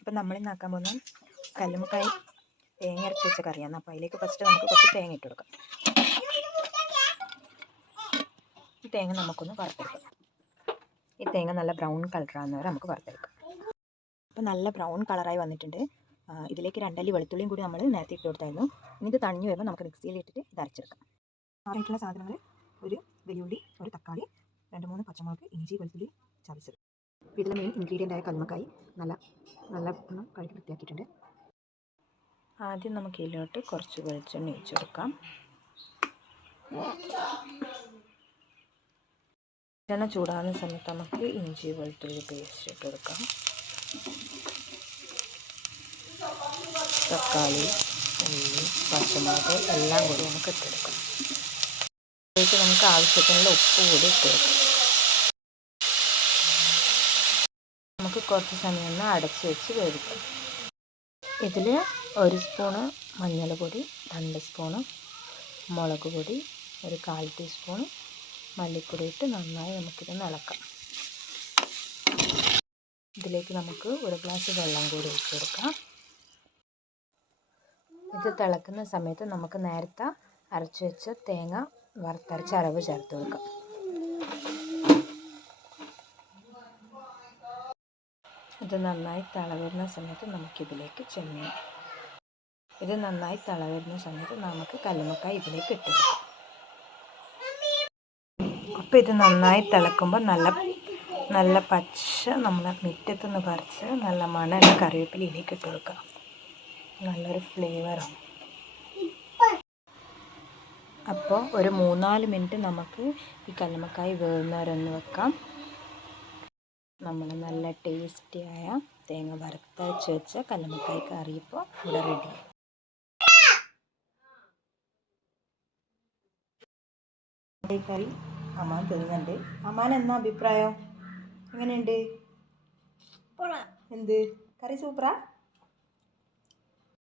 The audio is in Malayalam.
അപ്പം നമ്മളിന്ന് ആക്കാൻ പോകുന്ന കല്ലുമ്മക്കായ തേങ്ങ അരച്ച് വെച്ച കറിയാണ്. അപ്പോൾ അതിലേക്ക് ഫസ്റ്റ് നമുക്ക് കുറച്ച് തേങ്ങ ഇട്ട് കൊടുക്കാം. ഈ തേങ്ങ നമുക്കൊന്ന് വറുത്തെടുക്കാം. ഈ തേങ്ങ നല്ല ബ്രൗൺ കളറാകുന്ന വരെ നമുക്ക് വറുത്തെടുക്കാം. അപ്പോൾ നല്ല ബ്രൗൺ കളറായി വന്നിട്ടുണ്ട്. ഇതിലേക്ക് 2 അല്ലി വെളുത്തുള്ളിയും കൂടി നമ്മൾ നേരത്തെ ഇട്ട് കൊടുത്തായിരുന്നു. ഇനി ഇത് തണിഞ്ഞ് വരുമ്പോൾ നമുക്ക് മിക്സിയിൽ ഇട്ടിട്ട് ഇത് അരച്ചെടുക്കാം. ആയിട്ടുള്ള സാധനങ്ങൾ ഒരു വെല്ലുള്ളി, ഒരു തക്കാളി, 2-3 പച്ചമുളക്, ഇഞ്ചി, വെളുത്തുള്ളി ചതച്ചത്. ഇതിലെ മെയിൻ ഇൻഗ്രീഡിയൻ്റ് ആയ കല്ലുമ്മക്കായ നല്ല കഴുകി വൃത്തിയാക്കിയിട്ടുണ്ട്. ആദ്യം നമുക്ക് ഇതിലോട്ട് കുറച്ച് വെളിച്ചെണ്ണ ഒഴിച്ച് കൊടുക്കാം. വെളിച്ചെണ്ണ ചൂടാകുന്ന സമയത്ത് നമുക്ക് ഇഞ്ചി വെളുത്തുള്ളി പേസ്റ്റ് ഇട്ട് കൊടുക്കാം. തക്കാളി, ഉള്ളി, പച്ചമുളക് എല്ലാം കൂടി നമുക്ക് ഇട്ടെടുക്കാം. അതിലേക്ക് നമുക്ക് ആവശ്യത്തിനുള്ള ഉപ്പ് കൂടി ഇട്ട് കൊടുക്കാം. നമുക്ക് കുറച്ച് സമയം ഒന്ന് അടച്ച് വെച്ച് വേവിക്കാം. ഇതിൽ 1 സ്പൂണ് മഞ്ഞൾപ്പൊടി, 2 സ്പൂണ് മുളക് പൊടി, ഒരു 1/4 ടീസ്പൂൺ മല്ലിപ്പൊടി ഇട്ട് നന്നായി നമുക്കിതൊന്ന് ഇളക്കാം. ഇതിലേക്ക് നമുക്ക് 1 ഗ്ലാസ് വെള്ളം കൂടി ഒഴിച്ച് കൊടുക്കാം. ഇത് തിളക്കുന്ന സമയത്ത് നമുക്ക് നേരത്തെ അരച്ച് വെച്ച തേങ്ങ വറുത്തരച്ച് അരവ് ചേർത്ത് കൊടുക്കാം. ഇത് നന്നായി തിളവരുന്ന സമയത്ത് നമുക്കിതിലേക്ക് ചെമ്മീൻ, ഇത് നന്നായി തിളവരുന്ന സമയത്ത് നമുക്ക് കല്ലുമ്മക്കായ ഇതിലേക്ക് ഇട്ട് കൊടുക്കാം. അപ്പോൾ ഇത് നന്നായി തിളക്കുമ്പോൾ നല്ല പച്ച നമ്മളെ മുറ്റത്തുനിന്ന് പറിച്ച് നല്ല മണമുള്ള കറിവേപ്പില ഇതിലേക്ക് ഇട്ട് കൊടുക്കാം. നല്ലൊരു ഫ്ലേവറാണ്. അപ്പോൾ ഒരു 3-4 മിനിറ്റ് നമുക്ക് ഈ കല്ലുമ്മക്കായ വേവുന്നവരൊന്ന് വെക്കാം. നമ്മൾ നല്ല ടേസ്റ്റിയായ തേങ്ങ വറുത്തരച്ച് വെച്ച കല്ലുമ്മക്കായ കറി ഇപ്പോൾ ഇവിടെ റെഡി. ഈ കറി അമ്മാൻ തിന്നുന്നുണ്ട്. അമ്മാൻ എന്നാ അഭിപ്രായം? എങ്ങനെയുണ്ട്? എന്ത് കറി സൂപ്പറാ?